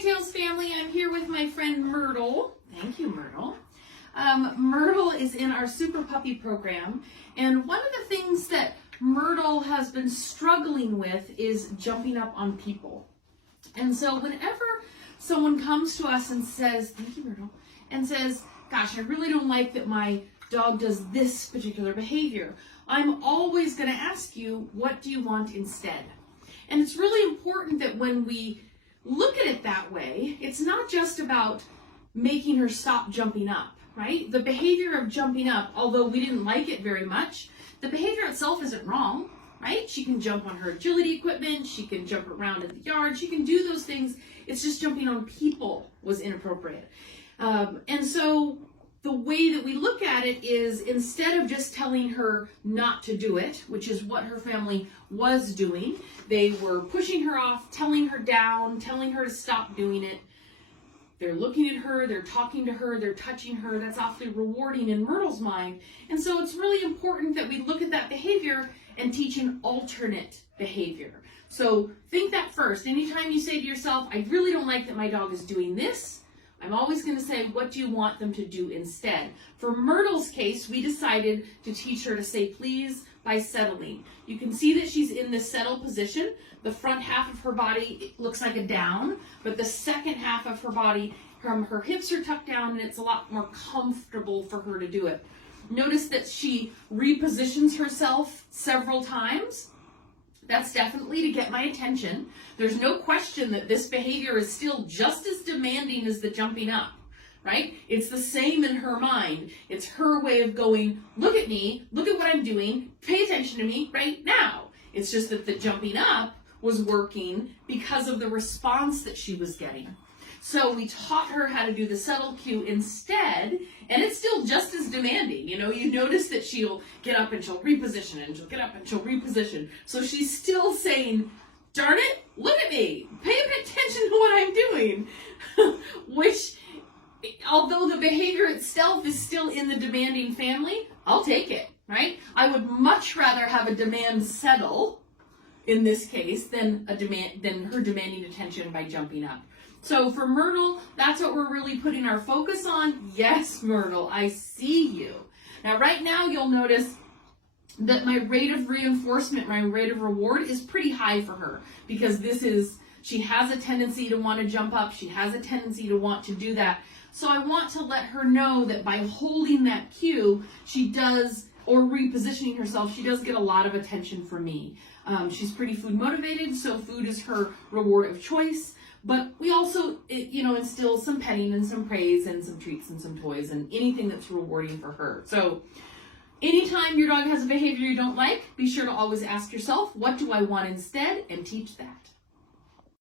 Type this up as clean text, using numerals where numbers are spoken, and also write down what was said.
Tails family. I'm here with my friend Myrtle. Thank you, Myrtle. Myrtle is in our Super Puppy program, and one of the things that Myrtle has been struggling with is jumping up on people. And so whenever someone comes to us and says, thank you, Myrtle, and says, gosh, I really don't like that my dog does this particular behavior, I'm always going to ask you, what do you want instead? And it's really important that when we look at it that way, it's not just about making her stop jumping up, right? The behavior of jumping up, although we didn't like it very much, the behavior itself isn't wrong, right? She can jump on her agility equipment, she can jump around in the yard, she can do those things. It's just jumping on people was inappropriate. And so the way that we look at it is, instead of just telling her not to do it, which is what her family was doing, they were pushing her off, telling her down, telling her to stop doing it. They're looking at her, they're talking to her, they're touching her. That's awfully rewarding in Myrtle's mind. And so it's really important that we look at that behavior and teach an alternate behavior. So think that first. Anytime you say to yourself, I really don't like that my dog is doing this, I'm always going to say, what do you want them to do instead? For Myrtle's case, we decided to teach her to say please by settling. You can see that she's in this settle position. The front half of her body looks like a down, but the second half of her body, her hips are tucked down, and it's a lot more comfortable for her to do it. Notice that she repositions herself several times. That's definitely to get my attention. There's no question that this behavior is still just as demanding as the jumping up, right? It's the same in her mind. It's her way of going, look at me, look at what I'm doing, pay attention to me right now. It's just that the jumping up was working because of the response that she was getting. So we taught her how to do the settle cue instead, and it's still just as demanding. You know, you notice that she'll get up and she'll reposition, and she'll get up and she'll reposition. So she's still saying, darn it, look at me, pay attention to what I'm doing. Which, although the behavior itself is still in the demanding family, I'll take it, right? I would much rather have a demand settle in this case than her demanding attention by jumping up. So for Myrtle, that's what we're really putting our focus on. Yes, Myrtle, I see you. Now, right now, you'll notice that my rate of reinforcement, my rate of reward is pretty high for her, because she has a tendency to want to jump up. She has a tendency to want to do that. So I want to let her know that by holding that cue, or repositioning herself, she does get a lot of attention from me. She's pretty food motivated, so food is her reward of choice. But we also, instill some petting and some praise and some treats and some toys and anything that's rewarding for her. So anytime your dog has a behavior you don't like, be sure to always ask yourself, what do I want instead? And teach that.